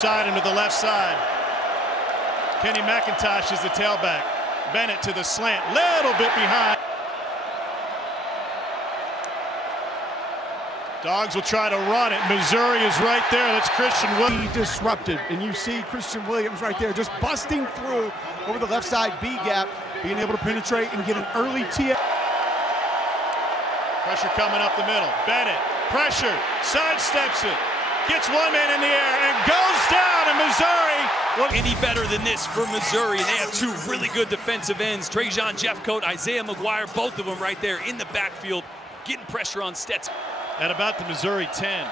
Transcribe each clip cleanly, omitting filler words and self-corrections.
Side into the left side. Kenny McIntosh is the tailback. Bennett to the slant, little bit behind. Dogs will try to run it. Missouri is right there. That's Christian Williams. Disrupted, and you see Christian Williams right there just busting through over the left side B gap, being able to penetrate and get an early TF. Pressure coming up the middle. Bennett, pressure, sidesteps it. Gets one man in the air and goes down, and Missouri. Any better than this for Missouri? They have two really good defensive ends. Trajan Jeffcoat, Isaiah McGuire, both of them right there in the backfield, getting pressure on Stetson. At about the Missouri 10.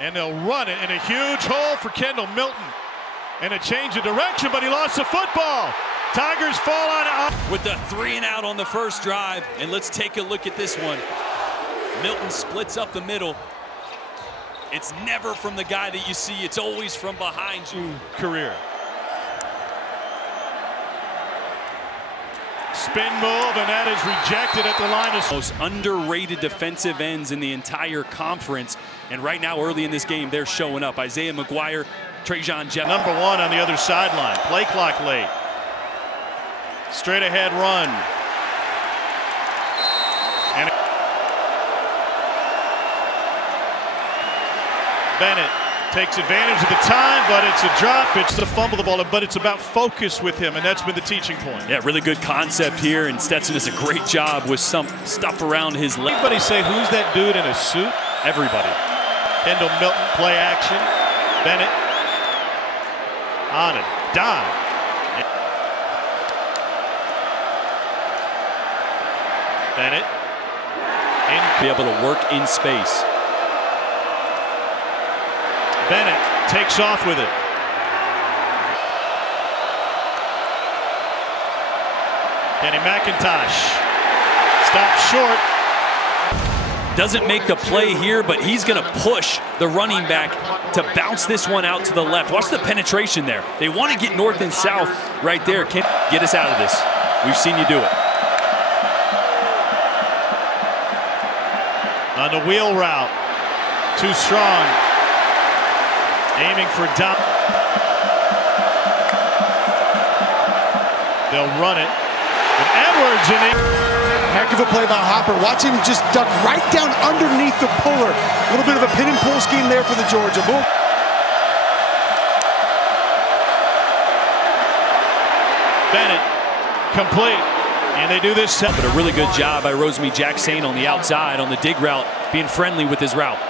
And they'll run it in a huge hole for Kendall Milton. And a change of direction, but he lost the football. Tigers fall on it. With the 3-and-out on the first drive, and let's take a look at this one. Milton splits up the middle. It's never from the guy that you see. It's always from behind you. Career. Spin move, and that is rejected at the line of... Most underrated defensive ends in the entire conference. And right now, early in this game, they're showing up. Isaiah McGuire, Trajan Jeff. Number one on the other sideline. Play clock late. Straight ahead run. And Bennett takes advantage of the time, but it's a drop. It's to fumble the ball, but it's about focus with him, and that's been the teaching point. Yeah, really good concept here, and Stetson does a great job with some stuff around his leg. Everybody say, who's that dude in a suit? Everybody. Kendall Milton, play action. Bennett on a dime. Bennett. Be able to work in space. Bennett takes off with it. Kenny McIntosh stops short. Doesn't make the play here, but he's going to push the running back to bounce this one out to the left. Watch the penetration there. They want to get north and south right there. Can get us out of this. We've seen you do it. On the wheel route. Too strong. Aiming for down. They'll run it. And Edwards in the... Heck of a play by Hopper. Watch him just duck right down underneath the puller. A little bit of a pin and pull scheme there for the Georgia Bull. Bennett, complete. And they do this. But a really good job by Rosemy Jackson on the outside on the dig route, being friendly with his route.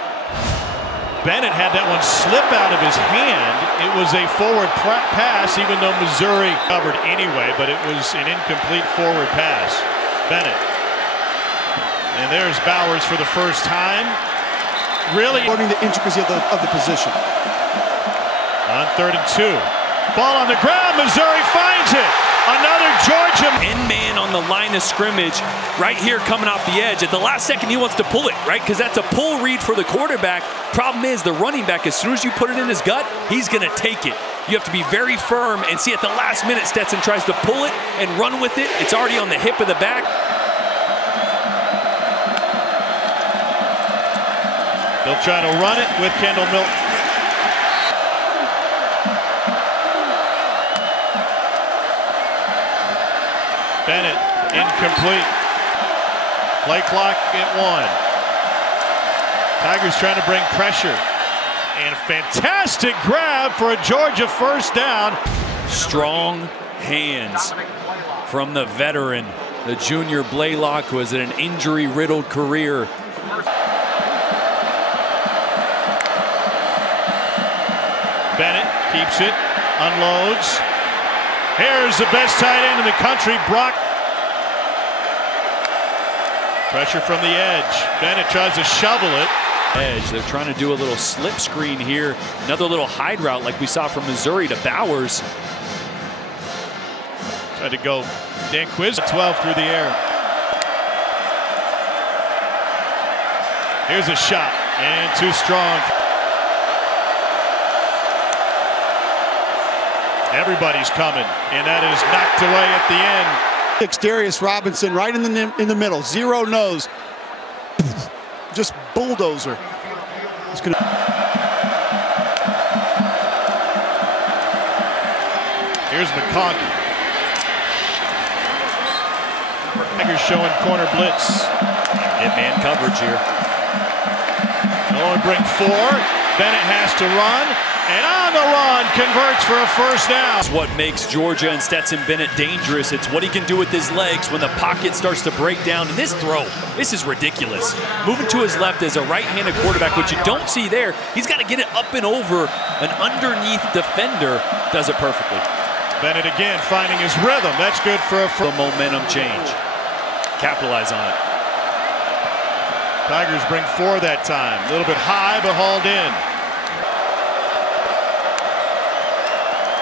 Bennett had that one slip out of his hand. It was a forward pass, even though Missouri covered anyway, but it was an incomplete forward pass. Bennett. And there's Bowers for the first time. Really learning the intricacy of the position. On 3rd and 2. Ball on the ground. Missouri finds it. Another Georgia man on the line of scrimmage right here coming off the edge. At the last second, he wants to pull it, right? Because that's a pull read for the quarterback. Problem is, the running back, as soon as you put it in his gut, he's going to take it. You have to be very firm, and see at the last minute, Stetson tries to pull it and run with it. It's already on the hip of the back. They'll try to run it with Kendall Milton. Bennett, incomplete. Play clock at 1. Tigers trying to bring pressure. And fantastic grab for a Georgia first down. Strong hands from the veteran. The junior Blaylock was in an injury-riddled career. Bennett keeps it, unloads. Here's the best tight end in the country, Brock. Pressure from the edge. Bennett tries to shovel it. Edge. They're trying to do a little slip screen here. Another little hide route like we saw from Missouri to Bowers. Tried to go Dan Quiz 12 through the air. Here's a shot, and too strong. Everybody's coming, and that is knocked away at the end. Darius Robinson right in the middle, zero nose, just bulldozer. It's gonna Here's McConkey. Tigers showing corner blitz. Get man coverage here. Only bring 4. Bennett has to run, and on the run, converts for a first down. That's what makes Georgia and Stetson Bennett dangerous. It's what he can do with his legs when the pocket starts to break down. And this throw, this is ridiculous. Moving to his left as a right-handed quarterback, which you don't see there. He's got to get it up and over an underneath defender. Does it perfectly. Bennett again finding his rhythm. That's good for a the momentum change. Capitalize on it. Tigers bring 4 that time. A little bit high, but hauled in.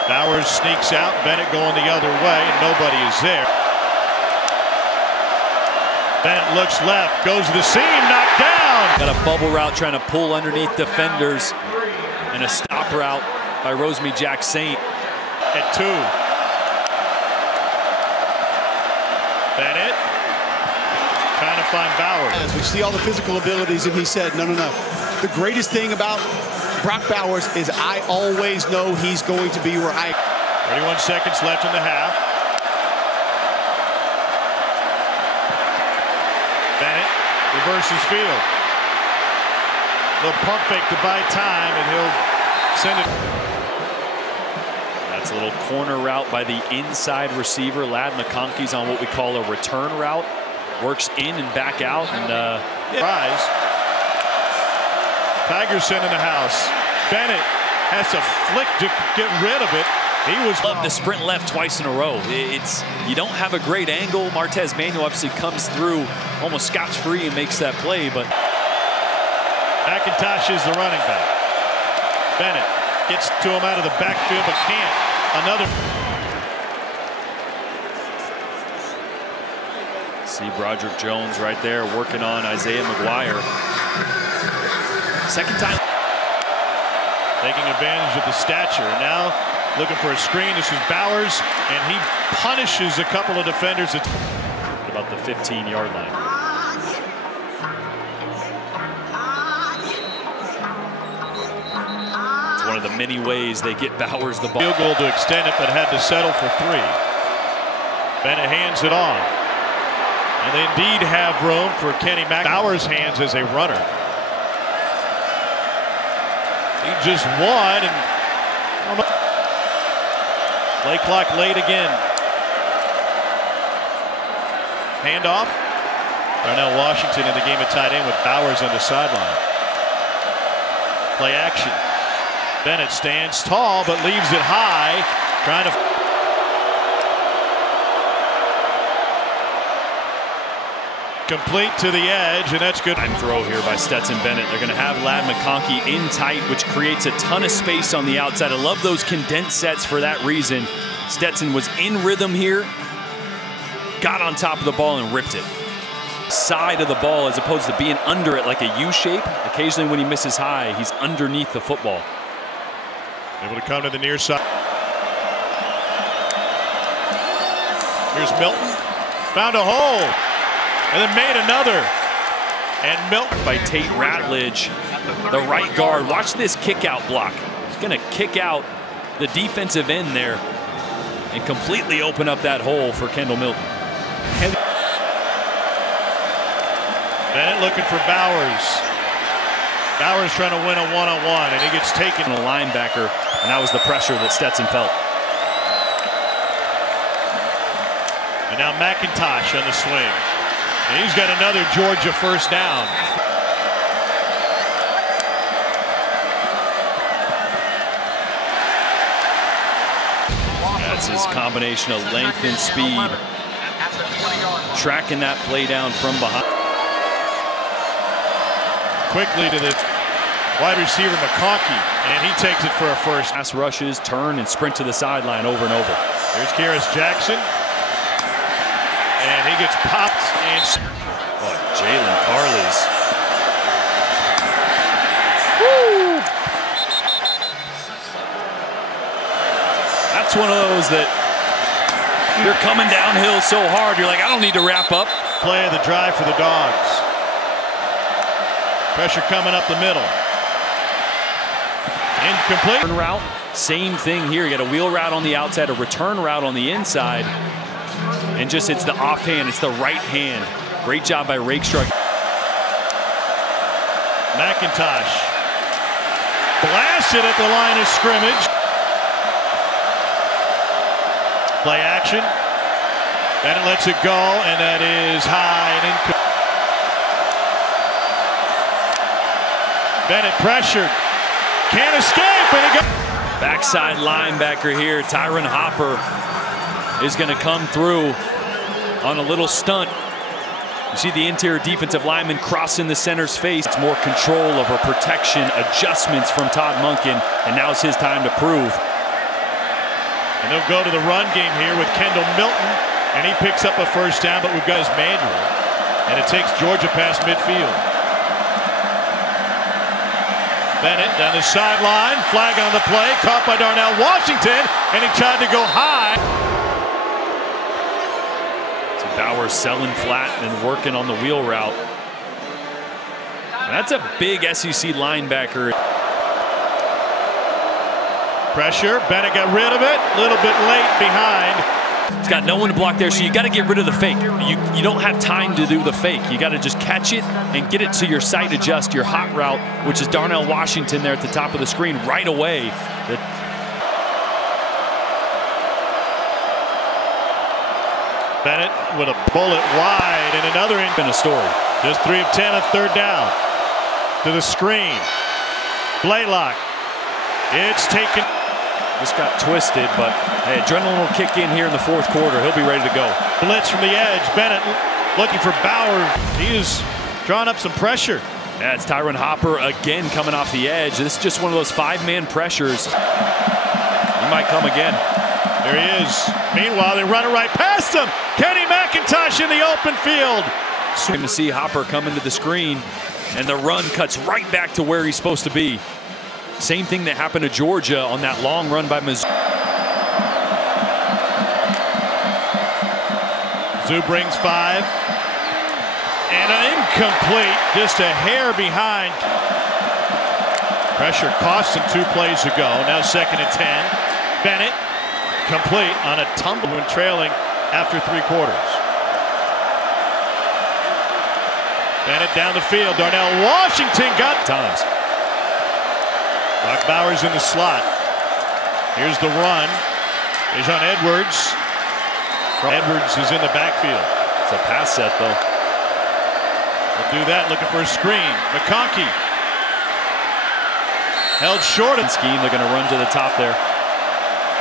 Bowers sneaks out. Bennett going the other way, and nobody is there. Bennett looks left, goes to the seam, knocked down. Got a bubble route trying to pull underneath defenders, and a stop route by Rosemy Jack Saint. At 2. Bennett trying to find Bowers. As we see all the physical abilities, and he said, no. The greatest thing about Brock Bowers is I always know he's going to be where 31 seconds left in the half. Bennett reverses field. Little pump fake to buy time, and he'll send it. That's a little corner route by the inside receiver. Ladd McConkey's on what we call a return route. Works in and back out, and rise. Tigers sending the house. Bennett has to flick to get rid of it. He was love to sprint left twice in a row. You don't have a great angle. Martez Manuel obviously comes through almost scotch-free and makes that play, but McIntosh is the running back. Bennett gets to him out of the backfield, but can't. Another. See Broderick Jones right there working on Isaiah McGuire. Second time. Taking advantage of the stature. Now looking for a screen. This is Bowers, and he punishes a couple of defenders at about the 15-yard line. It's one of the many ways they get Bowers the ball. Field goal to extend it, but had to settle for 3. Bennett hands it off. And they indeed have room for Kenny Mack. Bowers hands as a runner. He just won, and play clock late again. Handoff. Darnell Washington in the game at tight end with Bowers on the sideline. Play action. Bennett stands tall but leaves it high, trying to. Complete to the edge, and that's good. Time throw here by Stetson Bennett. They're going to have Ladd McConkey in tight, which creates a ton of space on the outside. I love those condensed sets for that reason. Stetson was in rhythm here, got on top of the ball and ripped it. Side of the ball as opposed to being under it like a U shape. Occasionally when he misses high, he's underneath the football. Able to come to the near side. Here's Milton. Found a hole. And then made another. And Milton. By Tate Ratledge, the right guard. Watch this kick out block. He's going to kick out the defensive end there and completely open up that hole for Kendall Milton. Bennett looking for Bowers. Bowers trying to win a one-on-one, and he gets taken. A linebacker, and that was the pressure that Stetson felt. And now McIntosh on the swing. And he's got another Georgia first down. That's his combination of length and speed. Tracking that play down from behind. Quickly to the wide receiver McConkey, and he takes it for a first. Pass rushes, turn, and sprint to the sideline over and over. Here's Karis Jackson. And he gets popped and. Oh, Jalen Carley's. Woo! That's one of those that you're coming downhill so hard, you're like, I don't need to wrap up. Play of the drive for the Dogs. Pressure coming up the middle. Incomplete. Return route, same thing here. You got a wheel route on the outside, a return route on the inside, and just it's the offhand, it's the right hand. Great job by Rakestruck. McIntosh blasted at the line of scrimmage. Play action. Bennett lets it go, and that is high and incomplete. Bennett pressured. Can't escape, and he goes. Backside linebacker here, Tyron Hopper is going to come through on a little stunt. You see the interior defensive lineman crossing the center's face. It's more control over protection, adjustments from Todd Monken, and now it's his time to prove. And they'll go to the run game here with Kendall Milton, and he picks up a first down, but we've got his manual, and it takes Georgia past midfield. Bennett down the sideline, flag on the play, caught by Darnell Washington, and he tried to go high. So Bowers selling flat and working on the wheel route. And that's a big SEC linebacker. Pressure, Bennett got rid of it, a little bit late behind. He's got no one to block there, so you got to get rid of the fake. You don't have time to do the fake. You got to just catch it and get it to your sight adjust, your hot route, which is Darnell Washington there at the top of the screen right away. Bennett with a bullet wide and another in a story. Just 3 of 10 on third down. To the screen. Blaylock. It's taken. Just got twisted, but hey, adrenaline will kick in here in the fourth quarter. He'll be ready to go. Blitz from the edge. Bennett looking for Bauer. He is drawing up some pressure. Yeah, it's Tyron Hopper again coming off the edge. This is just one of those 5-man pressures. He might come again. There he is. Meanwhile, they run it right past him. Kenny McIntosh in the open field. Swing to see Hopper come into the screen, and the run cuts right back to where he's supposed to be. Same thing that happened to Georgia on that long run by Mizzou. Mizzou brings 5. And an incomplete, just a hair behind. Pressure cost him 2 plays ago. Now 2nd and 10. Bennett complete on a tumble when trailing after 3 quarters. Bennett down the field. Darnell Washington got times. Brock Bowers in the slot. Here's the run. Dejon Edwards. Edwards is in the backfield. It's a pass set, though. We'll do that, looking for a screen. McConkey. Held short. Scheme, they're going to run to the top there.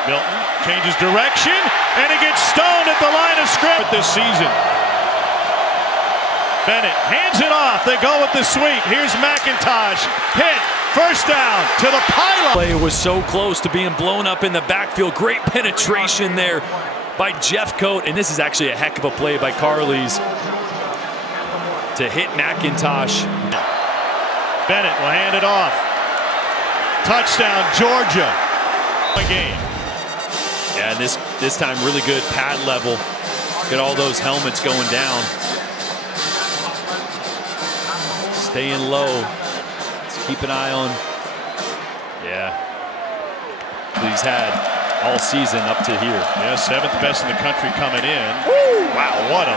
Milton changes direction, and he gets stoned at the line of scrimmage this season. Bennett hands it off. They go with the sweep. Here's McIntosh. Hit. First down to the pylon. Play was so close to being blown up in the backfield. Great penetration there by Jeffcoat. And this is actually a heck of a play by Carles to hit McIntosh. Bennett will hand it off. Touchdown, Georgia. Game. Yeah, this time really good pad level. Get all those helmets going down. Staying low. Let's keep an eye on. Yeah. He's had all season up to here. Yeah, 7th best in the country coming in. Woo! Wow, what a.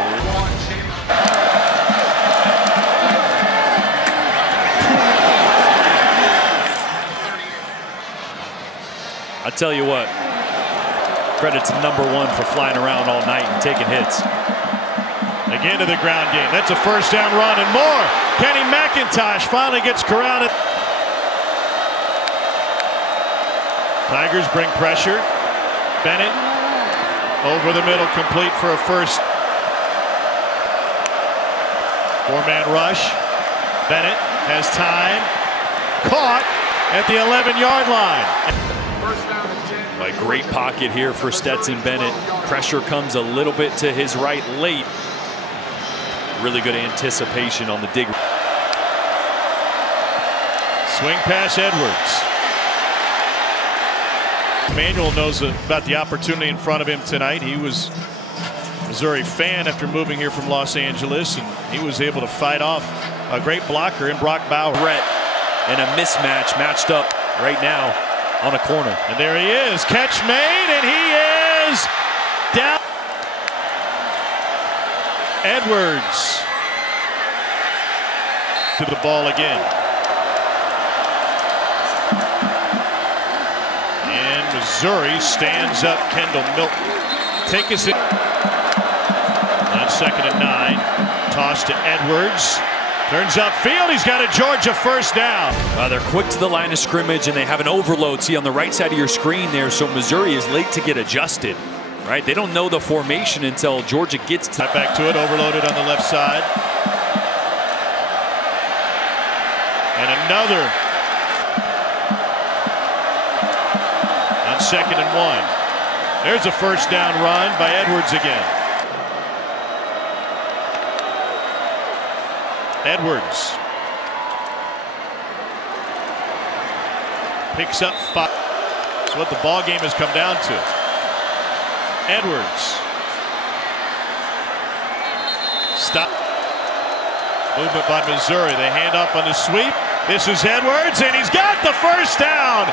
I tell you what, credit to #1 for flying around all night and taking hits. Again to the ground game. That's a first down run and more. Kenny McIntosh finally gets corralled. Tigers bring pressure. Bennett over the middle, complete for a first. 4-man rush. Bennett has time. Caught at the 11-yard line. A great pocket here for Stetson Bennett. Pressure comes a little bit to his right late. Really good anticipation on the dig. Swing pass Edwards. Manuel knows about the opportunity in front of him tonight. He was a Missouri fan after moving here from Los Angeles, and he was able to fight off a great blocker in Brock Bowers. Threat and a mismatch matched up right now on a corner. And there he is. Catch made, and he is down. Edwards to the ball again. And Missouri stands up Kendall Milton. Take us in. On 2nd and 9. Toss to Edwards. Turns upfield. He's got a Georgia first down. They're quick to the line of scrimmage, and they have an overload. See on the right side of your screen there. So Missouri is late to get adjusted. Right? They don't know the formation until Georgia gets to. Right back to it. Overloaded on the left side. And another. On 2nd and 1. There's a first down run by Edwards again. Edwards picks up 5. That's what the ball game has come down to. Edwards. Stop. Movement by Missouri. They hand up on the sweep. This is Edwards, and he's got the first down.